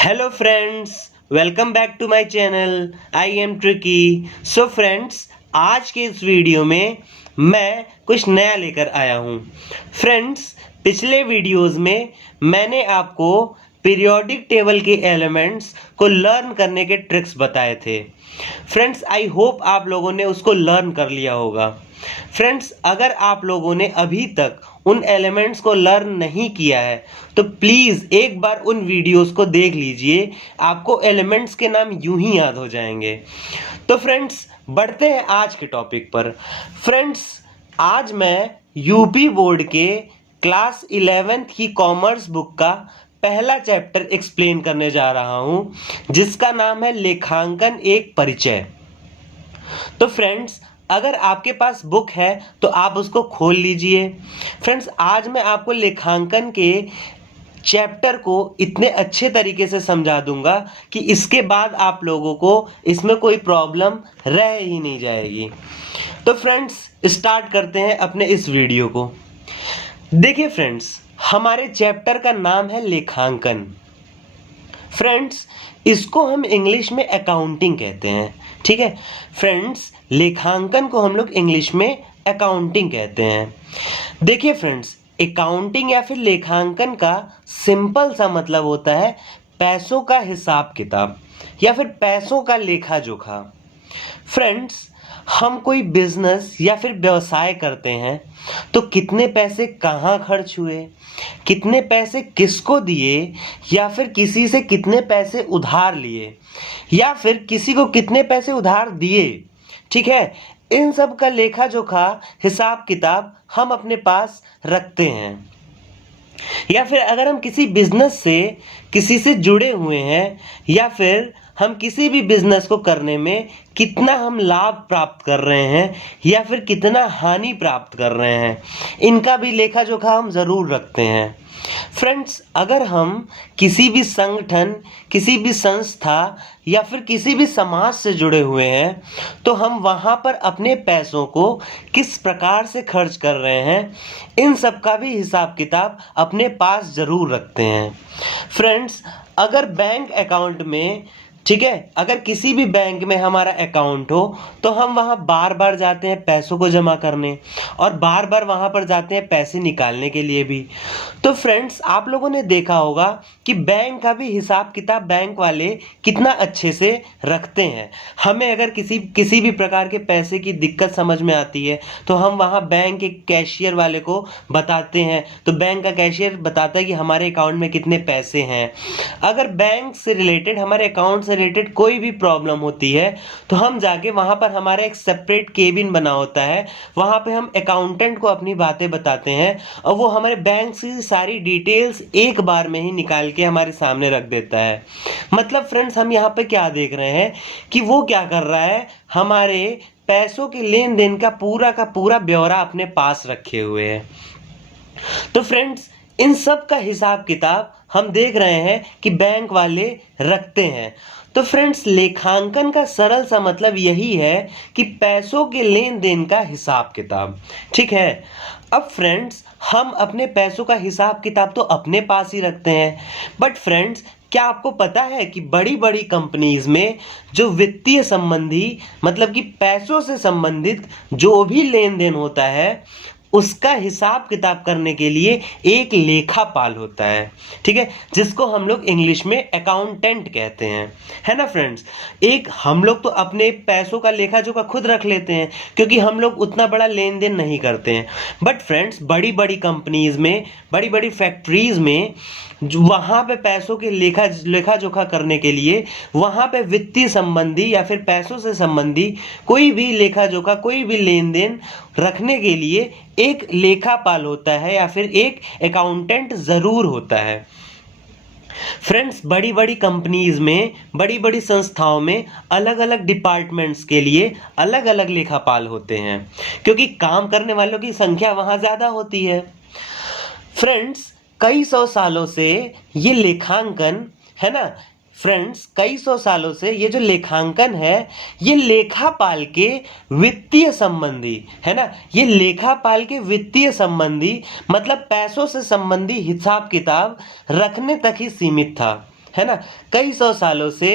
Hello friends, welcome back to my channel. I am tricky. So friends, आज के इस video में मैं कुछ नया लेकर आया हूँ। फ्रेंड्स, पिछले वीडियोस में मैंने आपको पीरियोडिक टेबल के एलिमेंट्स को लर्न करने के ट्रिक्स बताए थे। फ्रेंड्स, आई होप आप लोगों ने उसको लर्न कर लिया होगा। फ्रेंड्स, अगर आप लोगों ने अभी तक उन एलिमेंट्स को लर्न नहीं किया है तो प्लीज़ एक बार उन वीडियोस को देख लीजिए, आपको एलिमेंट्स के नाम यूं ही याद हो जाएंगे। तो फ्रेंड्स, बढ़ते हैं आज के टॉपिक पर। फ्रेंड्स, आज मैं यूपी बोर्ड के क्लास 11th की कॉमर्स बुक का पहला चैप्टर एक्सप्लेन करने जा रहा हूं, जिसका नाम है लेखांकन एक परिचय। तो फ्रेंड्स, अगर आपके पास बुक है तो आप उसको खोल लीजिए। फ्रेंड्स, आज मैं आपको लेखांकन के चैप्टर को इतने अच्छे तरीके से समझा दूंगा कि इसके बाद आप लोगों को इसमें कोई प्रॉब्लम रह ही नहीं जाएगी। तो फ्रेंड्स, स्टार्ट करते हैं अपने इस वीडियो को। देखिए फ्रेंड्स, हमारे चैप्टर का नाम है लेखांकन। फ्रेंड्स, इसको हम इंग्लिश में अकाउंटिंग कहते हैं। ठीक है फ्रेंड्स, लेखांकन को हम लोग इंग्लिश में अकाउंटिंग कहते हैं। देखिए फ्रेंड्स, अकाउंटिंग या फिर लेखांकन का सिंपल सा मतलब होता है पैसों का हिसाब किताब या फिर पैसों का लेखा जोखा। फ्रेंड्स, हम कोई बिजनेस या फिर व्यवसाय करते हैं तो कितने पैसे कहाँ खर्च हुए, कितने पैसे किसको दिए, या फिर किसी से कितने पैसे उधार लिए, या फिर किसी को कितने पैसे उधार दिए, ठीक है, इन सब का लेखा जोखा हिसाब किताब हम अपने पास रखते हैं। या फिर अगर हम किसी बिजनेस से किसी से जुड़े हुए हैं, या फिर हम किसी भी बिजनेस को करने में कितना हम लाभ प्राप्त कर रहे हैं या फिर कितना हानि प्राप्त कर रहे हैं, इनका भी लेखा जोखा हम ज़रूर रखते हैं। फ्रेंड्स, अगर हम किसी भी संगठन, किसी भी संस्था या फिर किसी भी समाज से जुड़े हुए हैं तो हम वहाँ पर अपने पैसों को किस प्रकार से खर्च कर रहे हैं, इन सब का भी हिसाब किताब अपने पास ज़रूर रखते हैं। फ्रेंड्स, अगर बैंक अकाउंट में, ठीक है, अगर किसी भी बैंक में हमारा अकाउंट हो तो हम वहाँ बार बार जाते हैं पैसों को जमा करने और बार बार वहाँ पर जाते हैं पैसे निकालने के लिए भी। तो फ्रेंड्स, आप लोगों ने देखा होगा कि बैंक का भी हिसाब किताब बैंक वाले कितना अच्छे से रखते हैं। हमें अगर किसी भी प्रकार के पैसे की दिक्कत समझ में आती है तो हम वहाँ बैंक के कैशियर वाले को बताते हैं, तो बैंक का कैशियर बताता है कि हमारे अकाउंट में कितने पैसे हैं। अगर बैंक से रिलेटेड, हमारे अकाउंट से रिलेटेड कोई भी प्रॉब्लम होती है तो हम जाके वहाँ पर, हमारा एक सेपरेट केबिन बना होता है, वहाँ पे हम अकाउंटेंट को अपनी बातें बताते हैं और वो हमारे बैंक से सारी डिटेल्स एक बार में ही निकाल के हमारे सामने रख देता है। मतलब फ्रेंड्स, हम यहाँ पे क्या देख रहे हैं कि वो क्या कर रहा है, हमारे पैसों के लेन देन का पूरा ब्यौरा अपने पास रखे हुए है। तो फ्रेंड्स, इन सब का हिसाब किताब हम देख रहे हैं कि बैंक वाले रखते हैं। तो फ्रेंड्स, लेखांकन का सरल सा मतलब यही है कि पैसों के लेन देन का हिसाब किताब। ठीक है, अब फ्रेंड्स, हम अपने पैसों का हिसाब किताब तो अपने पास ही रखते हैं, बट फ्रेंड्स, क्या आपको पता है कि बड़ी बड़ी कंपनीज में जो वित्तीय संबंधी, मतलब कि पैसों से संबंधित जो भी लेन देन होता है उसका हिसाब किताब करने के लिए एक लेखापाल होता है। ठीक है, जिसको हम लोग इंग्लिश में अकाउंटेंट कहते हैं, है ना फ्रेंड्स। एक हम लोग तो अपने पैसों का लेखा जोखा खुद रख लेते हैं क्योंकि हम लोग उतना बड़ा लेन देन नहीं करते हैं, बट फ्रेंड्स, बड़ी बड़ी कंपनीज में, बड़ी बड़ी फैक्ट्रीज में वहाँ पे पैसों के लेखा जोखा करने के लिए वहाँ पे वित्तीय संबंधी या फिर पैसों से संबंधी कोई भी लेखा जोखा, कोई भी लेन देन रखने के लिए एक लेखापाल होता है या फिर एक अकाउंटेंट ज़रूर होता है। फ्रेंड्स, बड़ी बड़ी कंपनीज में, बड़ी बड़ी संस्थाओं में अलग अलग डिपार्टमेंट्स के लिए अलग अलग लेखापाल होते हैं क्योंकि काम करने वालों की संख्या वहाँ ज़्यादा होती है। फ्रेंड्स, कई सौ सालों से ये लेखांकन, है ना फ्रेंड्स, कई सौ सालों से ये जो लेखांकन है ये लेखापाल के वित्तीय संबंधी, है ना, ये लेखापाल के वित्तीय संबंधी मतलब पैसों से संबंधी हिसाब किताब रखने तक ही सीमित था। है ना। कई सौ सालों से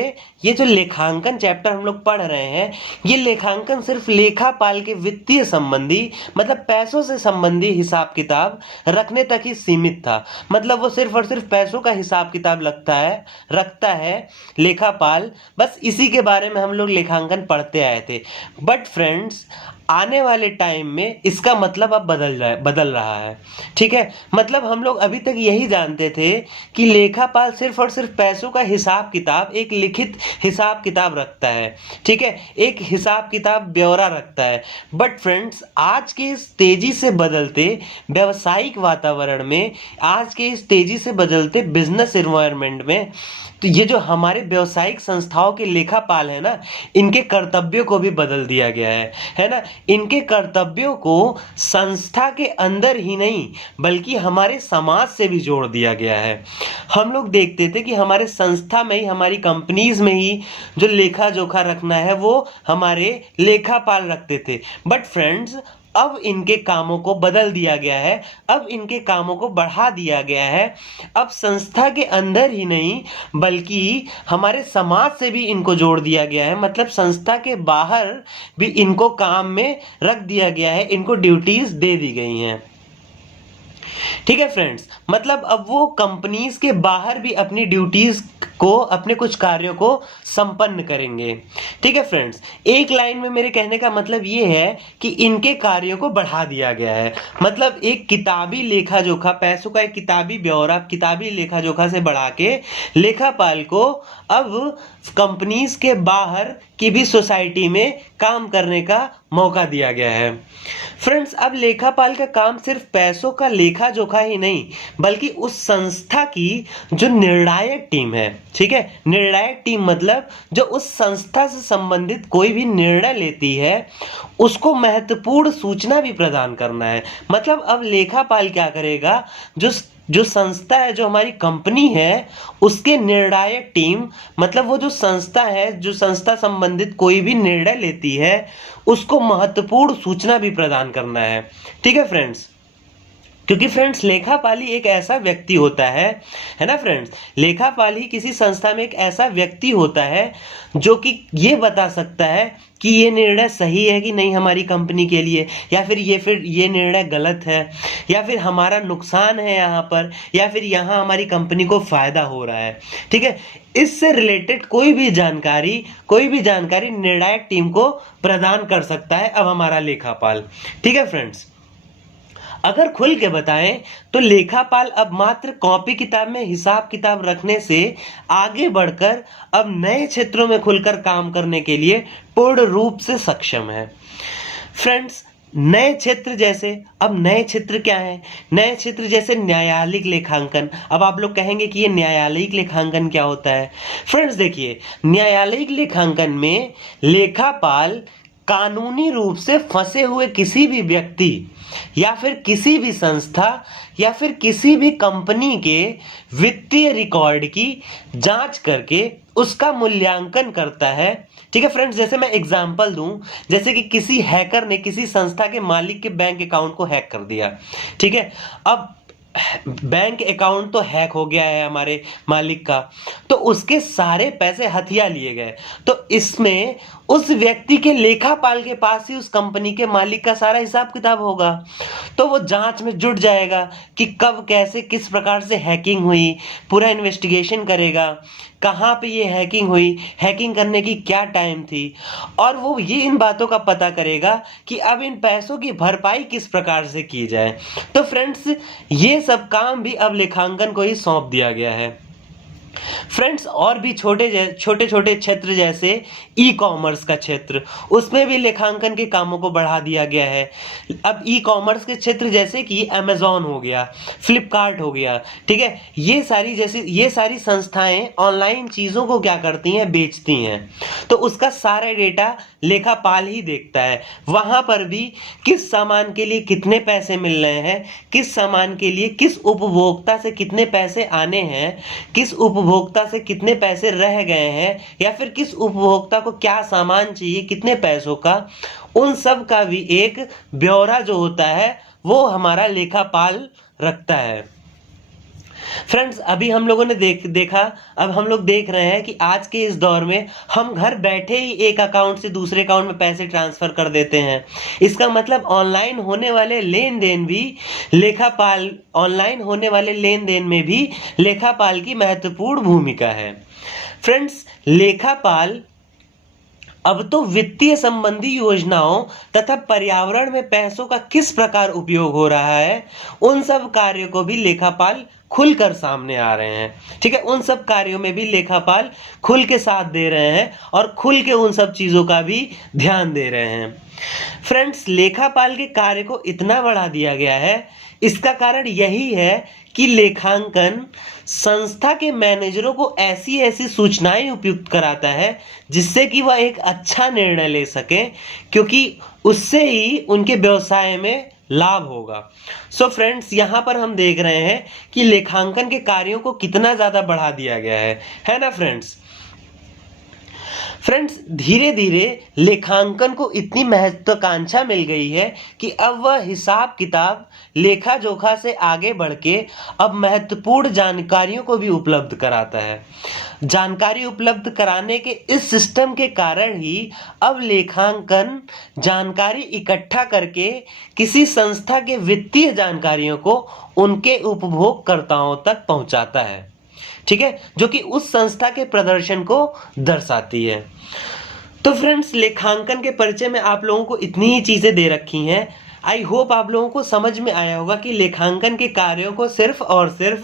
ये जो लेखांकन चैप्टर हम लोग पढ़ रहे हैं, ये लेखांकन सिर्फ लेखापाल के वित्तीय संबंधी मतलब पैसों से संबंधी हिसाब किताब रखने तक ही सीमित था। मतलब वो सिर्फ और सिर्फ पैसों का हिसाब किताब रखता है लेखापाल, बस इसी के बारे में हम लोग लेखांकन पढ़ते आए थे। बट फ्रेंड्स, आने वाले टाइम में इसका मतलब अब बदल रहा है। ठीक है, मतलब हम लोग अभी तक यही जानते थे कि लेखापाल सिर्फ और सिर्फ पैसों का हिसाब किताब, एक लिखित हिसाब किताब रखता है। ठीक है, एक हिसाब किताब ब्यौरा रखता है। बट फ्रेंड्स, आज के इस तेजी से बदलते व्यवसायिक वातावरण में, आज के इस तेजी से बदलते बिजनेस एनवायरनमेंट में, तो ये जो हमारे व्यवसायिक संस्थाओं के लेखापाल है ना, इनके कर्तव्यों को भी बदल दिया गया है ना। इनके कर्तव्यों को संस्था के अंदर ही नहीं बल्कि हमारे समाज से भी जोड़ दिया गया है। हम लोग देखते थे कि हमारे संस्था में ही, हमारी कंपनीज में ही जो लेखा जोखा रखना है वो हमारे लेखापाल रखते थे। बट फ्रेंड्स, अब इनके कामों को बदल दिया गया है, अब इनके कामों को बढ़ा दिया गया है। अब संस्था के अंदर ही नहीं बल्कि हमारे समाज से भी इनको जोड़ दिया गया है। मतलब संस्था के बाहर भी इनको काम में रख दिया गया है, इनको ड्यूटीज दे दी गई हैं। ठीक है फ्रेंड्स, मतलब अब वो कंपनीज के बाहर भी अपनी ड्यूटीज को, अपने कुछ कार्यों को संपन्न करेंगे। ठीक है फ्रेंड्स, एक लाइन में मेरे कहने का मतलब ये है कि इनके कार्यों को बढ़ा दिया गया है। मतलब एक किताबी लेखा जोखा, पैसों का एक किताबी ब्यौरा, किताबी लेखा जोखा से बढ़ा के लेखापाल को अब कंपनीज के बाहर की भी सोसाइटी में काम करने का मौका दिया गया है। फ्रेंड्स, अब लेखापाल का काम सिर्फ पैसों का लेखा जोखा ही नहीं बल्कि उस संस्था की जो निर्णायक टीम है, ठीक है, निर्णायक टीम मतलब जो उस संस्था से संबंधित कोई भी निर्णय लेती है उसको महत्वपूर्ण सूचना भी प्रदान करना है। मतलब अब लेखापाल क्या करेगा, जो संस्था है, जो हमारी कंपनी है, उसके निर्णायक टीम मतलब वो जो संस्था है, जो संस्था संबंधित कोई भी निर्णय लेती है उसको महत्वपूर्ण सूचना भी प्रदान करना है। ठीक है फ्रेंड्स, क्योंकि फ्रेंड्स लेखापाली एक ऐसा व्यक्ति होता है ना फ्रेंड्स, लेखापाली किसी संस्था में एक ऐसा व्यक्ति होता है जो कि ये बता सकता है कि ये निर्णय सही है कि नहीं हमारी कंपनी के लिए, या फिर ये निर्णय गलत है, या फिर हमारा नुकसान है यहाँ पर, या फिर यहाँ हमारी कंपनी को फायदा हो रहा है। ठीक है, इससे रिलेटेड कोई भी जानकारी निर्णायक टीम को प्रदान कर सकता है अब हमारा लेखापाल। ठीक है फ्रेंड्स, अगर खुल के बताएं तो लेखापाल अब मात्र कॉपी किताब में हिसाब किताब रखने से आगे बढ़कर अब नए क्षेत्रों में खुलकर काम करने के लिए पूर्ण रूप से सक्षम है। फ्रेंड्स, नए क्षेत्र जैसे, अब नए क्षेत्र क्या है, नए क्षेत्र जैसे न्यायालयिक लेखांकन। अब आप लोग कहेंगे कि ये न्यायालयिक लेखांकन क्या होता है। फ्रेंड्स देखिए, न्यायालयिक लेखांकन में लेखापाल कानूनी रूप से फंसे हुए किसी भी व्यक्ति या फिर किसी भी संस्था या फिर किसी भी कंपनी के वित्तीय रिकॉर्ड की जांच करके उसका मूल्यांकन करता है। ठीक है फ्रेंड्स, जैसे मैं एग्जांपल दूं, जैसे कि किसी हैकर ने किसी संस्था के मालिक के बैंक अकाउंट को हैक कर दिया। ठीक है, अब बैंक अकाउंट तो हैक हो गया है हमारे मालिक का, तो उसके सारे पैसे हथिया लिए गए। तो इसमें उस व्यक्ति के लेखापाल के पास ही उस कंपनी के मालिक का सारा हिसाब किताब होगा। तो वो जांच में जुट जाएगा कि कब कैसे किस प्रकार से हैकिंग हुई, पूरा इन्वेस्टिगेशन करेगा, कहाँ पे ये हैकिंग हुई, हैकिंग करने की क्या टाइम थी, और वो ये इन बातों का पता करेगा कि अब इन पैसों की भरपाई किस प्रकार से की जाए। तो फ्रेंड्स, ये सब काम भी अब लेखांकन को ही सौंप दिया गया है। फ्रेंड्स, और भी छोटे छोटे क्षेत्र जैसे ई कॉमर्स का क्षेत्र, उसमें भी लेखांकन के कामों को बढ़ा दिया गया है। अब ई कॉमर्स के क्षेत्र जैसे कि अमेजॉन हो गया, फ्लिपकार्ट हो गया, ठीक है, ये सारी संस्थाएं ऑनलाइन चीज़ों को क्या करती हैं, बेचती हैं। तो उसका सारा डेटा लेखापाल ही देखता है। वहां पर भी किस सामान के लिए कितने पैसे मिल रहे हैं, किस सामान के लिए किस उपभोक्ता से कितने पैसे आने हैं, किस उपभोक्ता से कितने पैसे रह गए हैं, या फिर किस उपभोक्ता को क्या सामान चाहिए, कितने पैसों का, उन सब का भी एक ब्यौरा जो होता है वो हमारा लेखापाल रखता है। फ्रेंड्स अभी हम लोगों ने देखा, अब हम लोग देख रहे हैं कि आज के इस दौर में हम घर बैठे ही एक अकाउंट से दूसरे अकाउंट में पैसे ट्रांसफर कर देते हैं। इसका मतलब ऑनलाइन होने वाले लेन देन भी लेखापाल ऑनलाइन होने वाले लेन देन में भी लेखापाल की महत्वपूर्ण भूमिका है। फ्रेंड्स लेखापाल अब तो वित्तीय संबंधी योजनाओं तथा पर्यावरण में पैसों का किस प्रकार उपयोग हो रहा है, उन सब कार्यों को भी लेखापाल खुलकर सामने आ रहे हैं। ठीक है, उन सब कार्यों में भी लेखापाल खुल के साथ दे रहे हैं और खुल के उन सब चीजों का भी ध्यान दे रहे हैं। फ्रेंड्स लेखापाल के कार्य को इतना बढ़ा दिया गया है, इसका कारण यही है कि लेखांकन संस्था के मैनेजरों को ऐसी ऐसी सूचनाएं उपयुक्त कराता है जिससे कि वह एक अच्छा निर्णय ले सके, क्योंकि उससे ही उनके व्यवसाय में लाभ होगा। सो फ्रेंड्स यहाँ पर हम देख रहे हैं कि लेखांकन के कार्यों को कितना ज्यादा बढ़ा दिया गया है ना फ्रेंड्स। फ्रेंड्स धीरे धीरे लेखांकन को इतनी महत्वाकांक्षा मिल गई है कि अब वह हिसाब किताब लेखा जोखा से आगे बढ़ के अब महत्वपूर्ण जानकारियों को भी उपलब्ध कराता है। जानकारी उपलब्ध कराने के इस सिस्टम के कारण ही अब लेखांकन जानकारी इकट्ठा करके किसी संस्था के वित्तीय जानकारियों को उनके उपभोगकर्ताओं तक पहुंचाता है। ठीक है, जो कि उस संस्था के प्रदर्शन को दर्शाती है। तो फ्रेंड्स लेखांकन के परिचय में आप लोगों को इतनी ही चीजें दे रखी हैं। आई होप आप लोगों को समझ में आया होगा कि लेखांकन के कार्यों को सिर्फ और सिर्फ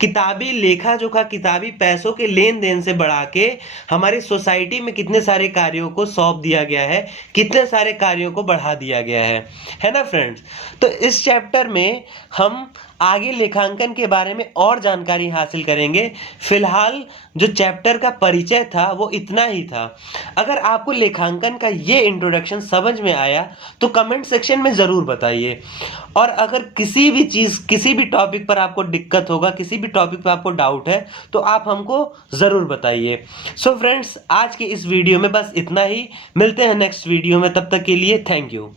किताबी लेखा जोखा किताबी पैसों के लेन देन से बढ़ा के हमारी सोसाइटी में कितने सारे कार्यों को सौंप दिया गया है, कितने सारे कार्यों को बढ़ा दिया गया है ना फ्रेंड्स। तो इस चैप्टर में हम आगे लेखांकन के बारे में और जानकारी हासिल करेंगे। फिलहाल जो चैप्टर का परिचय था वो इतना ही था। अगर आपको लेखांकन का ये इंट्रोडक्शन समझ में आया तो कमेंट सेक्शन में ज़रूर बताइए, और अगर किसी भी चीज़ किसी भी टॉपिक पर आपको दिक्कत होगा, किसी भी टॉपिक पर आपको डाउट है तो आप हमको ज़रूर बताइए। सो फ्रेंड्स आज के इस वीडियो में बस इतना ही। मिलते हैं नेक्स्ट वीडियो में, तब तक के लिए थैंक यू।